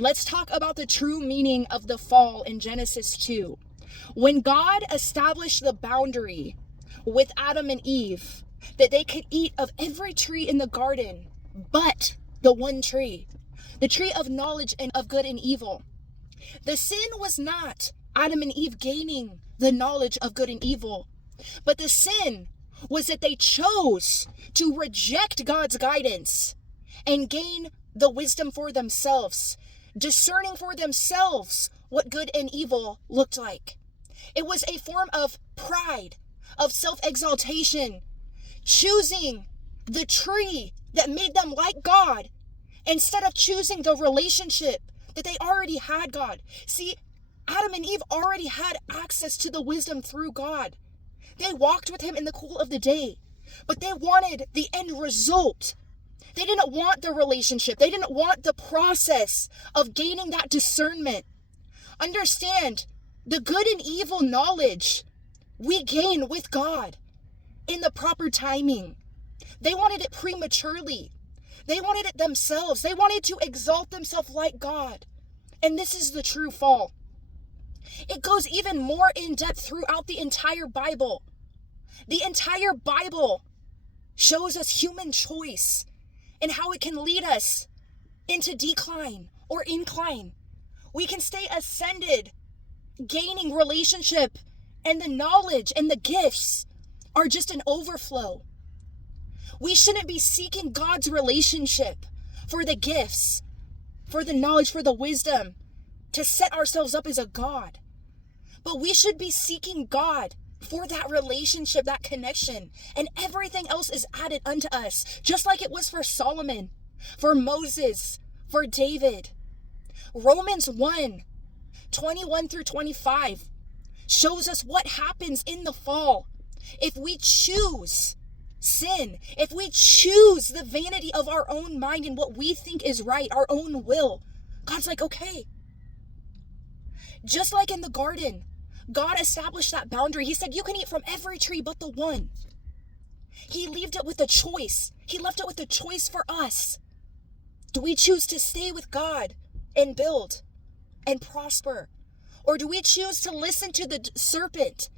let's talk about the true meaning of the fall in Genesis 2. When God established the boundary with Adam and Eve, that they could eat of every tree in the garden, but the one tree, the tree of knowledge and of good and evil. The sin was not Adam and Eve gaining the knowledge of good and evil, but the sin was that they chose to reject God's guidance and gain the wisdom for themselves, discerning for themselves what good and evil looked like. It was a form of pride, of self-exaltation, choosing the tree that made them like God instead of choosing the relationship that they already had God. See, Adam and Eve already had access to the wisdom through God. They walked with him in the cool of the day, but they wanted the end result. They didn't want the relationship. They didn't want the process of gaining that discernment. Understand, the good and evil knowledge we gain with God in the proper timing. They wanted it prematurely. They wanted it themselves. They wanted to exalt themselves like God. And this is the true fall. It goes even more in depth throughout the entire Bible. The entire Bible shows us human choice and how it can lead us into decline or incline. We can stay ascended, gaining relationship, and the knowledge and the gifts are just an overflow. We shouldn't be seeking God's relationship for the gifts, for the knowledge, for the wisdom, to set ourselves up as a God. But we should be seeking God for that relationship, that connection, and everything else is added unto us, just like it was for Solomon, for Moses, for David. Romans 1:21 through 25 shows us what happens in the fall. If we choose sin, if we choose the vanity of our own mind and what we think is right, our own will, God's like, okay. Just like in the garden, God established that boundary. He said, you can eat from every tree but the one. He left it with a choice. He left it with a choice for us. Do we choose to stay with God and build and prosper? Or do we choose to listen to the serpent?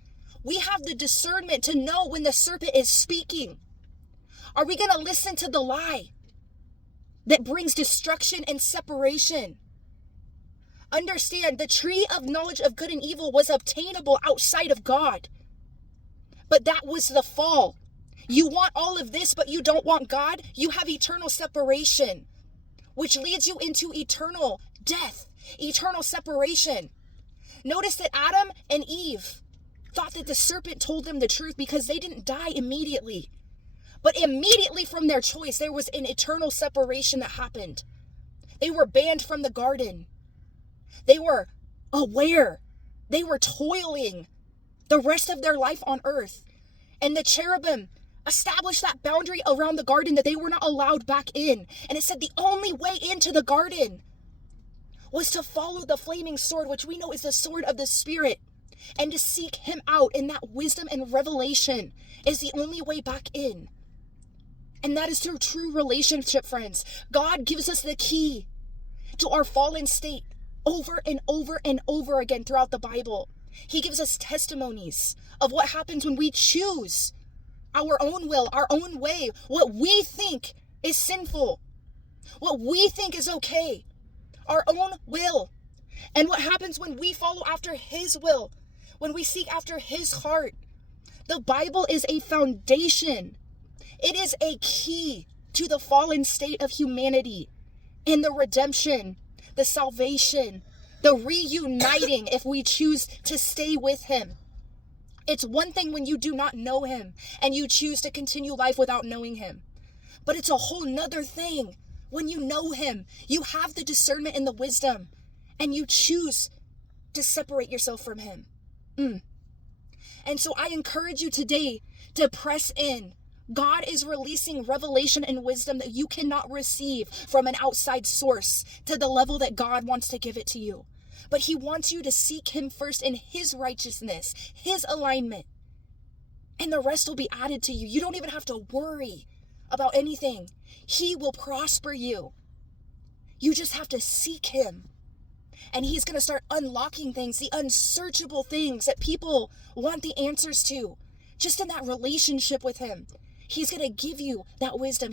We have the discernment to know when the serpent is speaking. Are we going to listen to the lie that brings destruction and separation? Understand, the tree of knowledge of good and evil was obtainable outside of God. But that was the fall. You want all of this, but you don't want God. You have eternal separation, which leads you into eternal death, eternal separation. Notice that Adam and Eve thought that the serpent told them the truth because they didn't die immediately. But immediately from their choice, there was an eternal separation that happened. They were banned from the garden. They were aware. They were toiling the rest of their life on earth. And the cherubim established that boundary around the garden that they were not allowed back in. And it said the only way into the garden was to follow the flaming sword, which we know is the sword of the Spirit, and to seek him out in that wisdom and revelation is the only way back in. And that is through true relationship, friends. God gives us the key to our fallen state over and over and over again throughout the Bible. He gives us testimonies of what happens when we choose our own will, our own way, what we think is sinful, what we think is okay, our own will, and what happens when we follow after his will, when we seek after his heart. The Bible is a foundation. It is a key to the fallen state of humanity and the redemption, the salvation, the reuniting if we choose to stay with him. It's one thing when you do not know him and you choose to continue life without knowing him. But it's a whole nother thing when you know him, you have the discernment and the wisdom, and you choose to separate yourself from him. And so I encourage you today to press in. God is releasing revelation and wisdom that you cannot receive from an outside source to the level that God wants to give it to you. But he wants you to seek him first in his righteousness, his alignment, and the rest will be added to you. You don't even have to worry about anything. He will prosper you. You just have to seek him. And he's going to start unlocking things, the unsearchable things that people want the answers to. Just in that relationship with him, he's going to give you that wisdom.